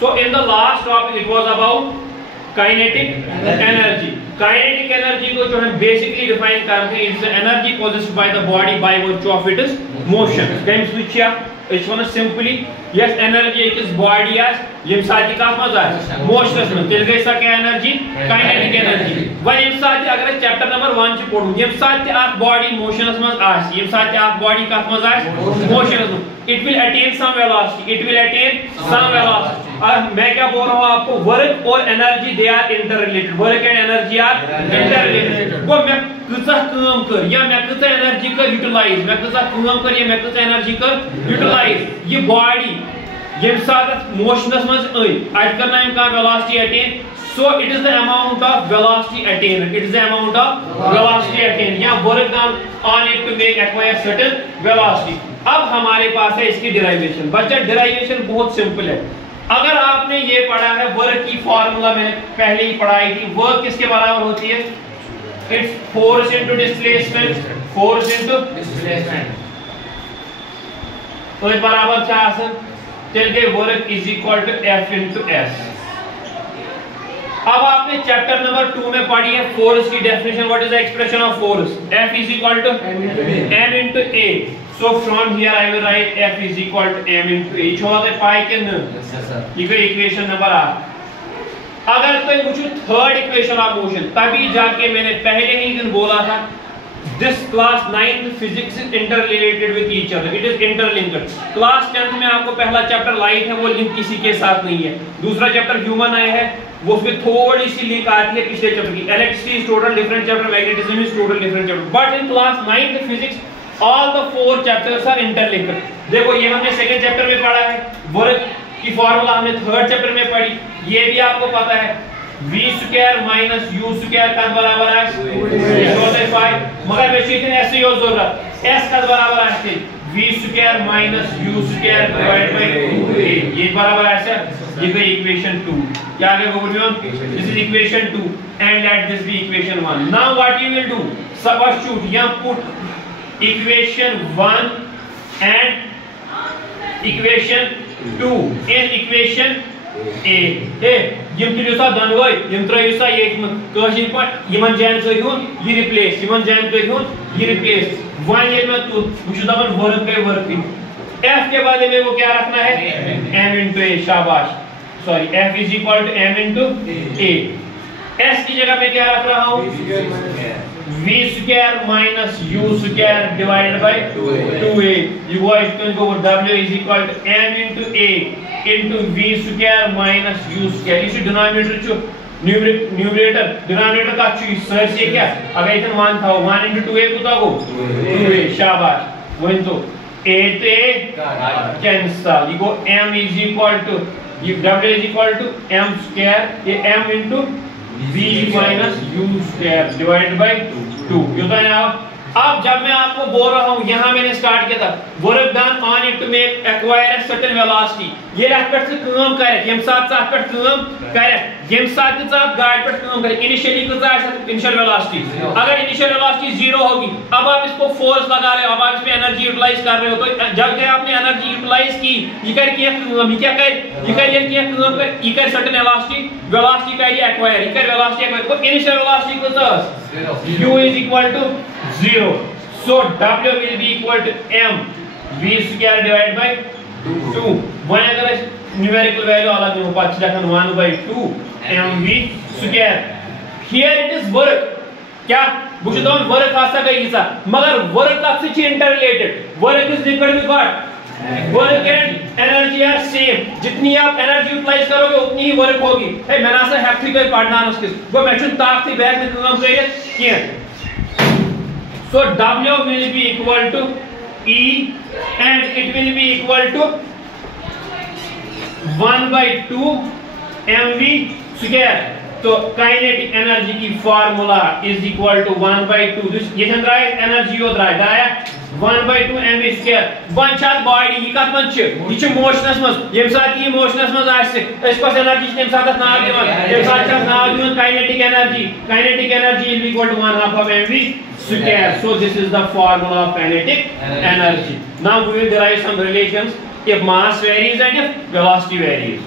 So in the last topic it was about kinetic energy. Kinetic energy को जो हम basically define करते हैं, it's the energy possessed by the body by virtue of its motion. Then switch या it's one simply yes energy एक body as यम साथी का मजा है motion में तेल गई सा क्या energy kinetic energy. वह यम साथी अगर chapter number 1 से पढ़ूँ यम साथी आप body motion में आस यम साथी आप body का मजा है motion में it will attain some velocity. It will attain some velocity. मैं क्या बोल रहा हूँ आपको वर्क और energy they are interrelated. Work and energy are interrelated. वो मैं कितना काम कर या मैं कितना एनर्जी कर यूटिलाइज मैं कितना काम कर या मैं कितना एनर्जी कर यूटिलाइज ये बॉडी ये साथ मोशनस मज आज करना है का velocity attain. So it is the amount of velocity attained. It is the amount of velocity attained. या work done on it to make acquire certain velocity. अब हमारे पास है इसकी derivation. बच्चा derivation बहुत सिंपल है. अगर आपने ये पढ़ा है वर्क की फॉर्मूला में पहले ही पढ़ाई थी. वर्क किसके बराबर होती है? It's force into displacement. Force into displacement. तो ये बराबर क्या है? चल के work is equal to F into S. अब आपने चैप्टर नंबर 2 में पढ़ी है फोर्स की definition. What is the expression of force? F is equal to m into a. So from here I will write F is equal to m into a. छोड़ते पाई के न ये इक्वेशन नंबर 8. अगर कोई पूछो थर्ड इक्वेशन ऑफ मोशन तभी जाके मैंने पहले ही दिन बोला था this class 9th physics is interrelated with each other. It is interlinked. Class 10th में आपको पहला चैप्टर लाइट है वो लिंक किसी के साथ नहीं है. दूसरा चैप्टर ह्यूमन आया है वो उसमें थोड़ी सी लिंक आती है पिछले चैप्टर की. Electricity is total different chapter, magnetism is total different chapter. But in class 9th physics all the 4 chapters are interlinked. देखो ये हमने सेकंड चैप्टर में पढ़ा है. वर्क की फार्मूला हमने थर्ड चैप्टर में पढ़ी. ये भी आपको पता है v square minus u square का बराबर है 45. मगर मैं इतने ऐसे ही जरूरत s का बराबर है v square minus u square divide by 2a. ये बराबर है सर ये गई इक्वेशन 2. क्या आगे बोल रहे हो? This is equation 2 and let this be equation 1. Now what you will do? Substitute या put equation 1 and equation 2 in equation a. यम तुसा दनवय यम त्रयुसा ये कशिन पट यमन जैन कहियोन ये रिप्लेस यमन जैन कहियोन ये रिप्लेस. वन ये में तू मुझे दबन वर्क पे वर्क f के बाद में वो क्या रखना है? m into a. शाबाश. Sorry f is equal to m into a. s की जगह पे क्या रख रहा हूं? v square minus u square divided by 2a. You guys can go w is equal to m into a into v square minus u square. इसी denominator जो numerator denominator का चीज सर से क्या अगर इधर 1 था 1 into 2a कुता को 2a. शाबाश. वही तो a to a cancel. you go m is equal to you w is equal to m square ये m into v minus u square divided by 2. ये तो है. अब जब मैं आपको बोल रहा हूं यहां मैंने स्टार्ट किया था work done on it to make acquire a certain velocity. ये रख पर काम करे यम साथ साथ पर काम करे यम साथ साथ गाइड पर काम करे. इनिशियली कितना है इनिशियल वेलोसिटी? अगर इनिशियल वेलोसिटी 0 होगी अब आप इसको फोर्स लगा रहे हो अब आप इसमें एनर्जी यूटिलाइज कर रहे हो. तो जब आपने एनर्जी यूटिलाइज की ये कर क्या काम ये क्या कर ये क्या काम कर ये कर सर्टेन वेलोसिटी का ये एक्वायर ये कर वेलोसिटी एक्वायर. तो इनिशियल वेलोसिटी कितना u is equal to 0. So w will be equal to m v square divided by 2. When अगर numerical value अलग नहीं हो पाती लेकिन 1 by 2 mv square. Here it is work. क्या बुझे तो वर्क खासा का हिस्सा मगर वर्क का से interrelated. Work is linked with what? Work and energy are same. जितनी आप एनर्जी यूटिलाइज करोगे उतनी ही वर्क होगी. ए मैंने ऐसा हैप्पी कोई पढ़ना है उसके वो मैं चुन ताकती बैग में काम करिए किया. So W will be equal to E and it will be equal to 1 by 2 mv square. तो काइनेटिक एनर्जी की formula is equal to 1 by 2. ये जनरेट एनर्जी हो रहा है 1 by 2 mv square. वन छात बॉडी ये कत मन छ ये छ मोशनस मस यम साथ ये मोशनस मस आसे इस पास एनर्जी तम साथ नाम दिवन यम साथ छ नाम दिवन kinetic energy is equal to 1/2 of mv square. So this is the formula of kinetic energy. Now we will derive some relations if mass varies and if velocity varies.